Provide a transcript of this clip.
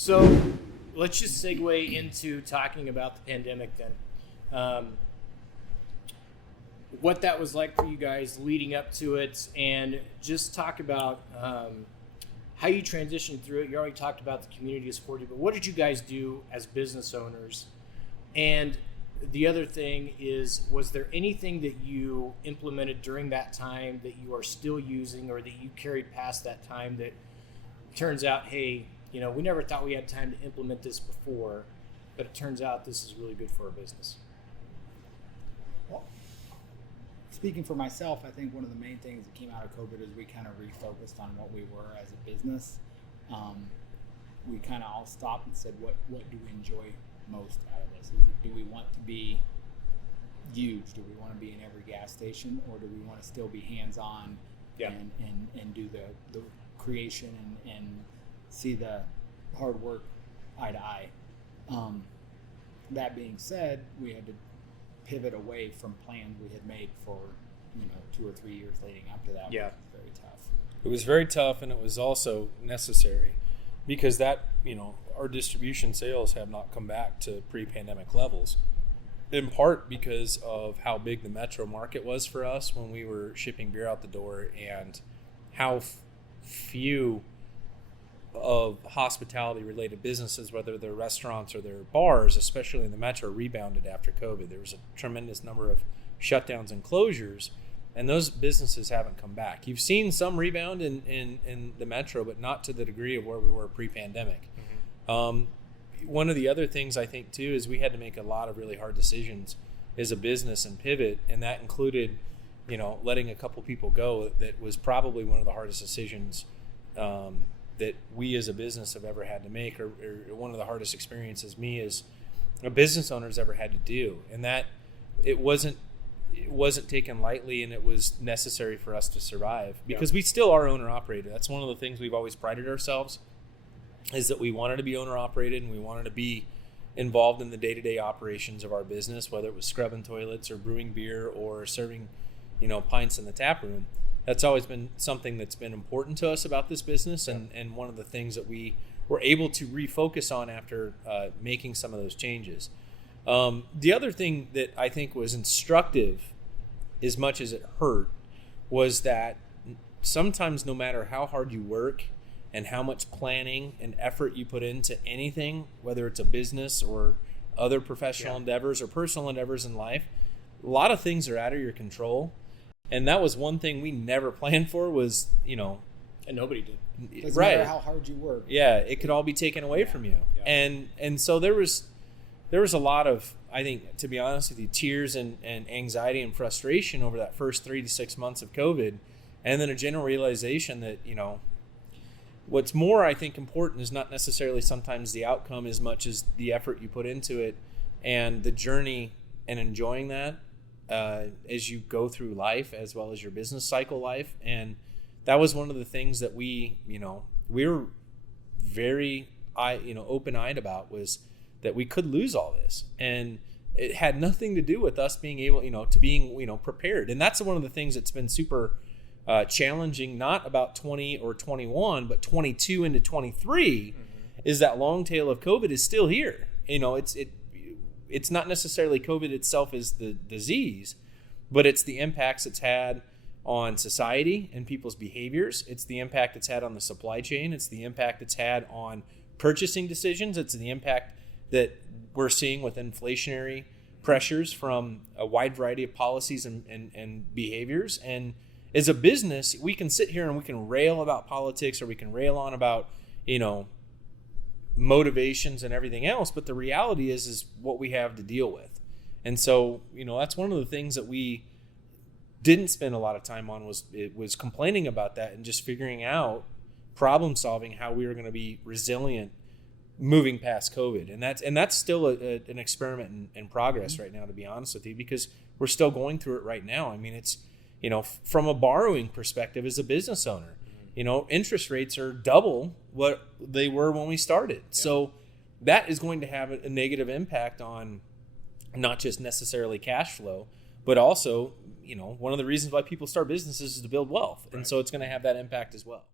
So let's just segue into talking about the pandemic then. What that was like for you guys leading up to it, and just talk about how you transitioned through it. You already talked about the community has supported you, but what did you guys do as business owners? And the other thing is, was there anything that you implemented during that time that you are still using or that you carried past that time that turns out, hey, you know, we never thought we had time to implement this before, but it turns out this is really good for our business? Well, speaking for myself, I think one of the main things that came out of COVID is we kind of refocused on what we were as a business. We kind of all stopped and said, what do we enjoy most out of this? Is it, do we want to be huge? Do we want to be in every gas station, or do we want to still be hands-on and do the creation and see the hard work eye to eye? That being said, we had to pivot away from plans we had made for 2 or 3 years leading up to that. Yeah. Which was very tough. It was very tough, and it was also necessary because that, our distribution sales have not come back to pre-pandemic levels, in part because of how big the metro market was for us when we were shipping beer out the door, and how few of hospitality-related businesses, whether they're restaurants or they're bars, especially in the metro, rebounded after COVID. There was a tremendous number of shutdowns and closures, and those businesses haven't come back. You've seen some rebound in the metro, but not to the degree of where we were pre-pandemic. Mm-hmm. One of the other things I think, too, is we had to make a lot of really hard decisions as a business and pivot, and that included, letting a couple people go. That was probably one of the hardest decisions that we as a business have ever had to make, or one of the hardest experiences me as a business owner has ever had to do. And that it wasn't taken lightly, and it was necessary for us to survive because we still are owner operated. That's one of the things we've always prided ourselves, is that we wanted to be owner operated, and we wanted to be involved in the day-to-day operations of our business, whether it was scrubbing toilets or brewing beer or serving, pints in the tap room. That's always been something that's been important to us about this business, and one of the things that we were able to refocus on after making some of those changes. The other thing that I think was instructive, as much as it hurt, was that sometimes no matter how hard you work and how much planning and effort you put into anything, whether it's a business or other professional endeavors or personal endeavors in life, a lot of things are out of your control. And that was one thing we never planned for was, and nobody did. Doesn't matter how hard you work. Yeah, it could all be taken away from you. Yeah. And so there was a lot of, I think, to be honest with you, tears and anxiety and frustration over that first 3 to 6 months of COVID. And then a general realization that, what's more, I think, important is not necessarily sometimes the outcome as much as the effort you put into it and the journey and enjoying that as you go through life, as well as your business cycle life. And that was one of the things that we were very open-eyed about, was that we could lose all this, and it had nothing to do with us being able to being prepared. And that's one of the things that's been super challenging, not about 20 or 21 but 22 into 23, is that long tail of COVID is still here. It's not necessarily COVID itself as the disease, but it's the impacts it's had on society and people's behaviors. It's the impact it's had on the supply chain. It's the impact it's had on purchasing decisions. It's the impact that we're seeing with inflationary pressures from a wide variety of policies and behaviors. And as a business, we can sit here and we can rail about politics, or we can rail on about, motivations and everything else, but the reality is what we have to deal with. And so, that's one of the things that we didn't spend a lot of time on, was complaining about that and just figuring out, problem solving, how we were going to be resilient moving past COVID. And that's still an experiment in progress right now, to be honest with you, because we're still going through it right now. I mean, it's, from a borrowing perspective as a business owner, interest rates are double what they were when we started. Yeah. So that is going to have a negative impact on not just necessarily cash flow, but also, one of the reasons why people start businesses is to build wealth. Right. And so it's going to have that impact as well.